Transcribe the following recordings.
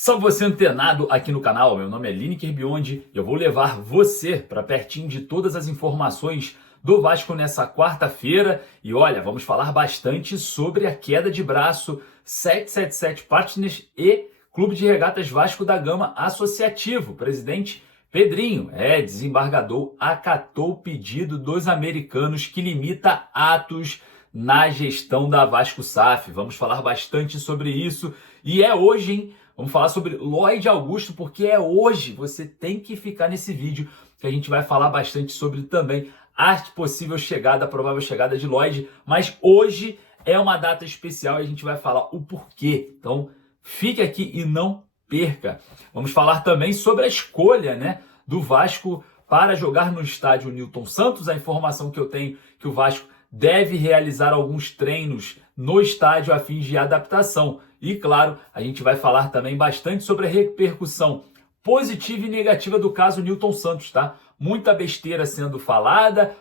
Salve você antenado aqui no canal, meu nome é Lineker Biondi e eu vou levar você para pertinho de todas as informações do Vasco nessa quarta-feira. E olha, vamos falar bastante sobre a queda de braço 777 Partners e Clube de Regatas Vasco da Gama Associativo. O presidente Pedrinho, desembargador, acatou o pedido dos americanos que limita atos na gestão da Vasco SAF. Vamos falar bastante sobre isso e é hoje, hein? Vamos falar sobre Lloyd Augusto, porque é hoje. Você tem que ficar nesse vídeo, que a gente vai falar bastante sobre também a possível chegada, a provável chegada de Lloyd. Mas hoje é uma data especial e a gente vai falar o porquê. Então, fique aqui e não perca. Vamos falar também sobre a escolha, do Vasco para jogar no estádio Newton Santos. A informação que eu tenho que o Vasco deve realizar alguns treinos no estádio a fim de adaptação. E, claro, a gente vai falar também bastante sobre a repercussão positiva e negativa do caso Newton Santos, tá? Muita besteira sendo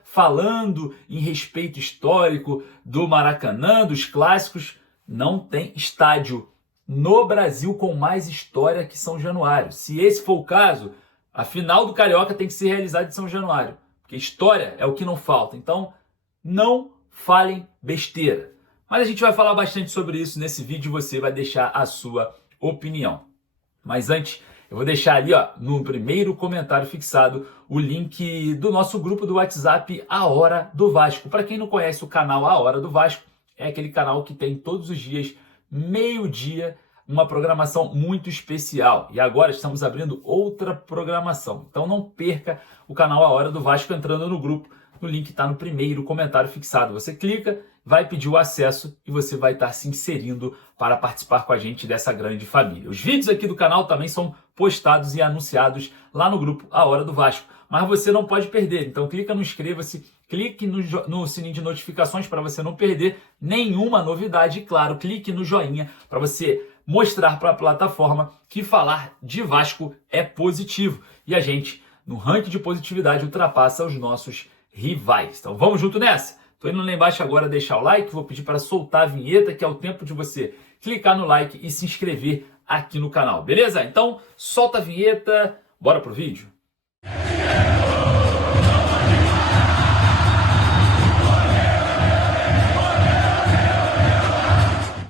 falando em respeito histórico do Maracanã, dos clássicos. Não tem estádio no Brasil com mais história que São Januário. Se esse for o caso, a final do Carioca tem que ser realizada em São Januário, porque história é o que não falta. Então, não falem besteira. Mas a gente vai falar bastante sobre isso nesse vídeo e você vai deixar a sua opinião. Mas antes, eu vou deixar ali no primeiro comentário fixado o link do nosso grupo do WhatsApp A Hora do Vasco. Para quem não conhece o canal A Hora do Vasco, é aquele canal que tem todos os dias, meio-dia, uma programação muito especial. E agora estamos abrindo outra programação. Então não perca o canal A Hora do Vasco entrando no grupo. O link está no primeiro comentário fixado. Você clica, vai pedir o acesso e você vai estar se inserindo para participar com a gente dessa grande família. Os vídeos aqui do canal também são postados e anunciados lá no grupo A Hora do Vasco. Mas você não pode perder. Então clica no inscreva-se, clique no sininho de notificações para você não perder nenhuma novidade. E claro, clique no joinha para você mostrar para a plataforma que falar de Vasco é positivo. E a gente, no ranking de positividade, ultrapassa os nossos rivais. Então vamos junto nessa? Tô indo lá embaixo agora deixar o like, vou pedir para soltar a vinheta, que é o tempo de você clicar no like e se inscrever aqui no canal, beleza? Então solta a vinheta, bora pro vídeo?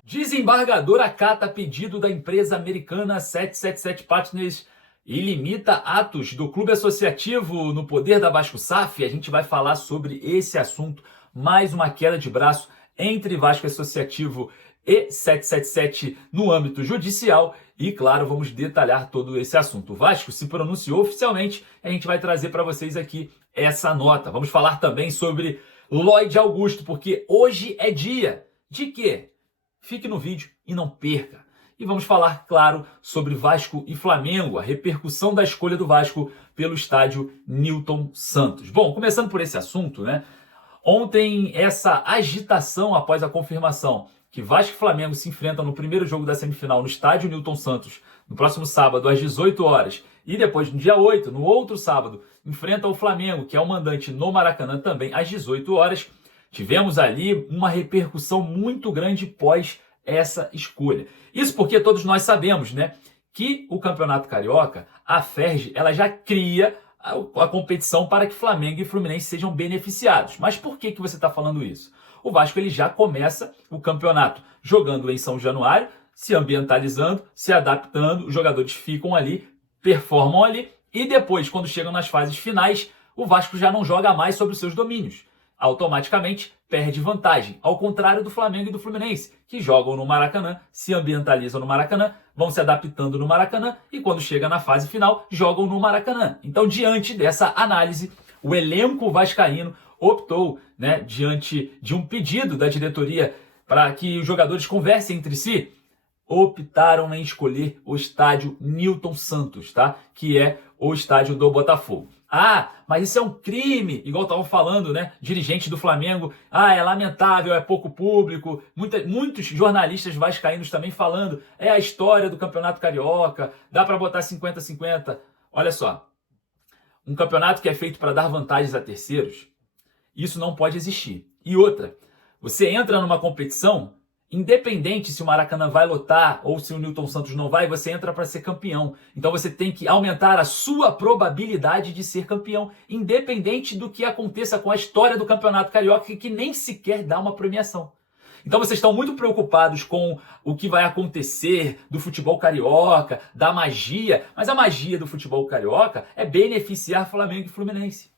Desembargador acata pedido da empresa americana 777 Partners e limita atos do clube associativo no poder da Vasco SAF. A gente vai falar sobre esse assunto, mais uma queda de braço entre Vasco Associativo e 777 no âmbito judicial. E, claro, vamos detalhar todo esse assunto. O Vasco se pronunciou oficialmente e a gente vai trazer para vocês aqui essa nota. Vamos falar também sobre Lloyd Augusto, porque hoje é dia de quê? Fique no vídeo e não perca. E vamos falar, claro, sobre Vasco e Flamengo, a repercussão da escolha do Vasco pelo estádio Newton Santos. Bom, começando por esse assunto, Ontem, essa agitação após a confirmação que Vasco e Flamengo se enfrentam no primeiro jogo da semifinal no estádio Newton Santos, no próximo sábado, às 18 horas, e depois, no dia 8, no outro sábado, enfrenta o Flamengo, que é o mandante no Maracanã, também às 18 horas. Tivemos ali uma repercussão muito grande pós essa escolha. Isso porque todos nós sabemos, que o Campeonato Carioca, a FERJ, ela já cria a competição para que Flamengo e Fluminense sejam beneficiados. Mas por que você está falando isso? O Vasco ele já começa o campeonato jogando em São Januário, se ambientalizando, se adaptando, os jogadores ficam ali, performam ali, e depois, quando chegam nas fases finais, o Vasco já não joga mais sobre os seus domínios. Automaticamente perde vantagem, ao contrário do Flamengo e do Fluminense, que jogam no Maracanã, se ambientalizam no Maracanã, vão se adaptando no Maracanã e quando chega na fase final, jogam no Maracanã. Então, diante dessa análise, o elenco vascaíno optou, diante de um pedido da diretoria para que os jogadores conversem entre si, optaram em escolher o estádio Newton Santos, que é o estádio do Botafogo. Ah, mas isso é um crime, igual estavam falando, dirigente do Flamengo. Ah, é lamentável, é pouco público. Muitos jornalistas vascaínos também falando. É a história do Campeonato Carioca, dá para botar 50-50. Olha só, um campeonato que é feito para dar vantagens a terceiros, isso não pode existir. E outra, você entra numa competição Independente se o Maracanã vai lotar ou se o Newton Santos não vai, você entra para ser campeão. Então você tem que aumentar a sua probabilidade de ser campeão, independente do que aconteça com a história do Campeonato Carioca, que nem sequer dá uma premiação. Então vocês estão muito preocupados com o que vai acontecer do futebol carioca, da magia, mas a magia do futebol carioca é beneficiar Flamengo e Fluminense.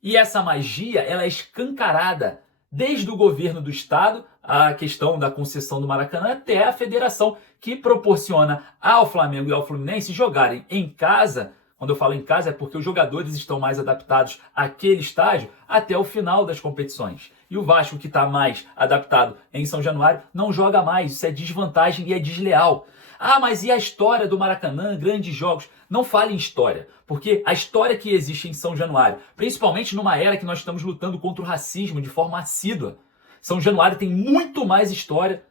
E essa magia, ela é escancarada desde o governo do estado, a questão da concessão do Maracanã, até a federação, que proporciona ao Flamengo e ao Fluminense jogarem em casa. Quando eu falo em casa é porque os jogadores estão mais adaptados àquele estádio até o final das competições. E o Vasco, que está mais adaptado em São Januário, não joga mais. Isso é desvantagem e é desleal. Ah, mas e a história do Maracanã, grandes jogos? Não fale em história, porque a história que existe em São Januário, principalmente numa era que nós estamos lutando contra o racismo de forma assídua, São Januário tem muito mais história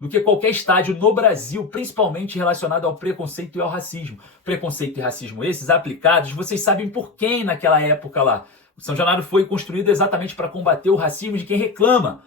do que qualquer estádio no Brasil, principalmente relacionado ao preconceito e ao racismo. Preconceito e racismo esses aplicados, vocês sabem por quem naquela época lá. O São Januário foi construído exatamente para combater o racismo de quem reclama.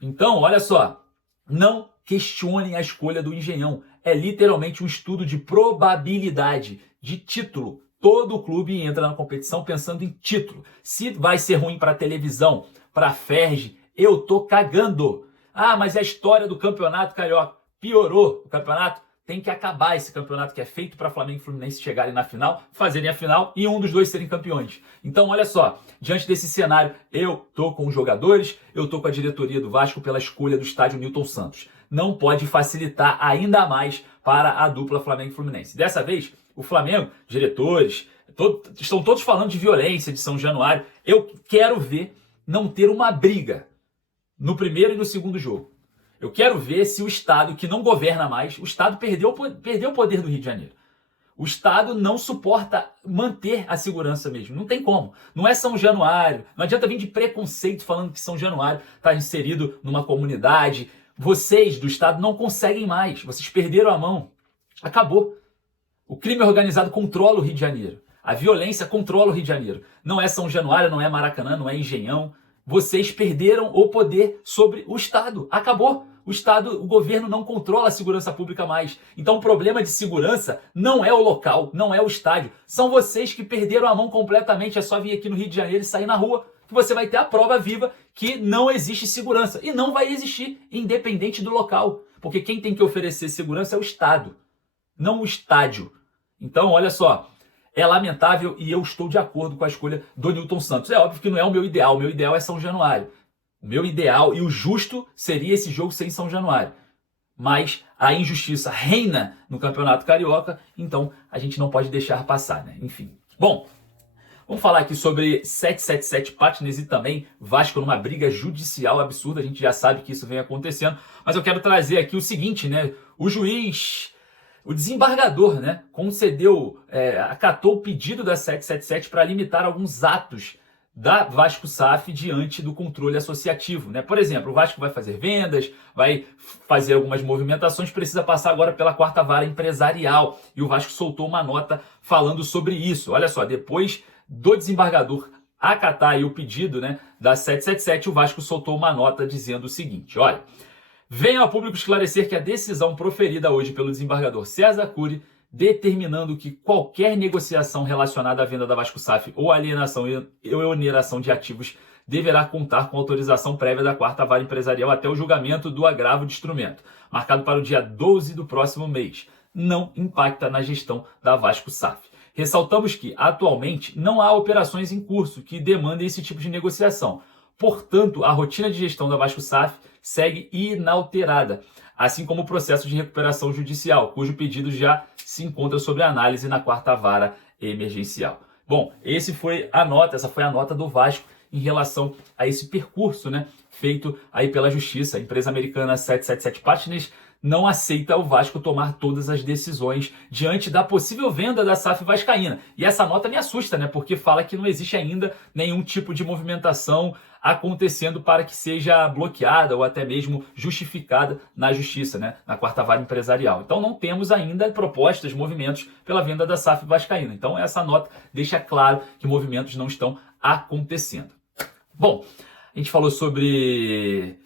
Então, olha só, não questionem a escolha do Engenhão. É literalmente um estudo de probabilidade, de título. Todo clube entra na competição pensando em título. Se vai ser ruim para a televisão, para a Ferg, eu tô cagando. Ah, mas a história do Campeonato Carioca piorou. O campeonato tem que acabar, esse campeonato que é feito para Flamengo e Fluminense chegarem na final, fazerem a final e um dos dois serem campeões. Então, olha só, diante desse cenário, eu tô com os jogadores, eu tô com a diretoria do Vasco pela escolha do estádio Newton Santos. Não pode facilitar ainda mais para a dupla Flamengo e Fluminense. Dessa vez, o Flamengo, diretores, estão todos falando de violência de São Januário. Eu quero ver não ter uma briga no primeiro e no segundo jogo. Eu quero ver se o Estado, que não governa mais, o Estado perdeu o poder do Rio de Janeiro. O Estado não suporta manter a segurança mesmo. Não tem como. Não é São Januário. Não adianta vir de preconceito falando que São Januário está inserido numa comunidade. Vocês do Estado não conseguem mais. Vocês perderam a mão. Acabou. O crime organizado controla o Rio de Janeiro. A violência controla o Rio de Janeiro. Não é São Januário, não é Maracanã, não é Engenhão. Vocês perderam o poder sobre o Estado. Acabou. O Estado, o governo não controla a segurança pública mais. Então o problema de segurança não é o local, não é o estádio. São vocês que perderam a mão completamente. É só vir aqui no Rio de Janeiro e sair na rua que você vai ter a prova viva que não existe segurança. E não vai existir, independente do local. Porque quem tem que oferecer segurança é o Estado, não o estádio. Então, olha só, é lamentável e eu estou de acordo com a escolha do Newton Santos. É óbvio que não é o meu ideal é São Januário. O meu ideal e o justo seria esse jogo sem São Januário. Mas a injustiça reina no Campeonato Carioca, então a gente não pode deixar passar, né? Enfim. Bom, vamos falar aqui sobre 777 Partners e também Vasco numa briga judicial absurda. A gente já sabe que isso vem acontecendo. Mas eu quero trazer aqui o seguinte, né? O juiz, o desembargador, né? Acatou o pedido da 777 para limitar alguns atos da Vasco SAF diante do controle associativo, né? Por exemplo, o Vasco vai fazer vendas, vai fazer algumas movimentações, precisa passar agora pela quarta vara empresarial. E o Vasco soltou uma nota falando sobre isso. Olha só, depois do desembargador acatar aí o pedido, né, da 777, o Vasco soltou uma nota dizendo o seguinte, olha, venho ao público esclarecer que a decisão proferida hoje pelo desembargador César Cury, determinando que qualquer negociação relacionada à venda da Vasco SAF ou alienação e oneração de ativos deverá contar com autorização prévia da quarta vara empresarial até o julgamento do agravo de instrumento, marcado para o dia 12 do próximo mês. Não impacta na gestão da Vasco SAF. Ressaltamos que, atualmente, não há operações em curso que demandem esse tipo de negociação. Portanto, a rotina de gestão da Vasco SAF segue inalterada, assim como o processo de recuperação judicial, cujo pedido já se encontra sob análise na quarta vara emergencial. Bom, essa foi a nota do Vasco em relação a esse percurso, né, feito aí pela Justiça. A empresa americana 777 Partners não aceita o Vasco tomar todas as decisões diante da possível venda da SAF vascaína. E essa nota me assusta, né, porque fala que não existe ainda nenhum tipo de movimentação acontecendo para que seja bloqueada ou até mesmo justificada na Justiça, né, na quarta vara empresarial. Então não temos ainda propostas, movimentos pela venda da SAF vascaína. Então essa nota deixa claro que movimentos não estão acontecendo. Bom, a gente falou sobre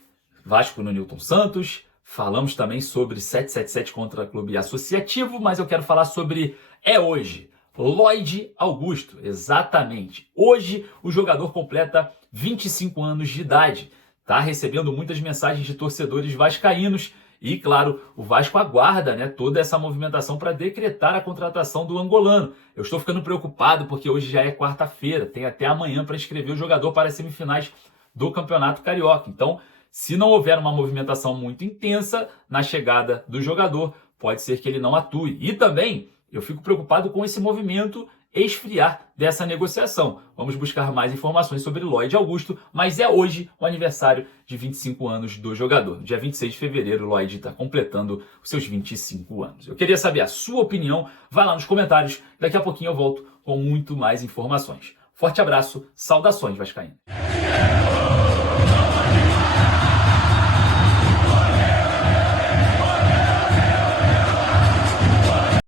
Vasco no Newton Santos, falamos também sobre 777 contra Clube Associativo, mas eu quero falar sobre hoje. Lloyd Augusto, exatamente. Hoje o jogador completa 25 anos de idade. Está recebendo muitas mensagens de torcedores vascaínos e, claro, o Vasco aguarda, toda essa movimentação para decretar a contratação do angolano. Eu estou ficando preocupado porque hoje já é quarta-feira, tem até amanhã para inscrever o jogador para as semifinais do Campeonato Carioca. Então, se não houver uma movimentação muito intensa na chegada do jogador, pode ser que ele não atue. E também eu fico preocupado com esse movimento esfriar dessa negociação. Vamos buscar mais informações sobre Lloyd Augusto, mas é hoje o aniversário de 25 anos do jogador. Dia 26 de fevereiro, o Lloyd está completando os seus 25 anos. Eu queria saber a sua opinião, vai lá nos comentários. Daqui a pouquinho eu volto com muito mais informações. Forte abraço, saudações vascaínas.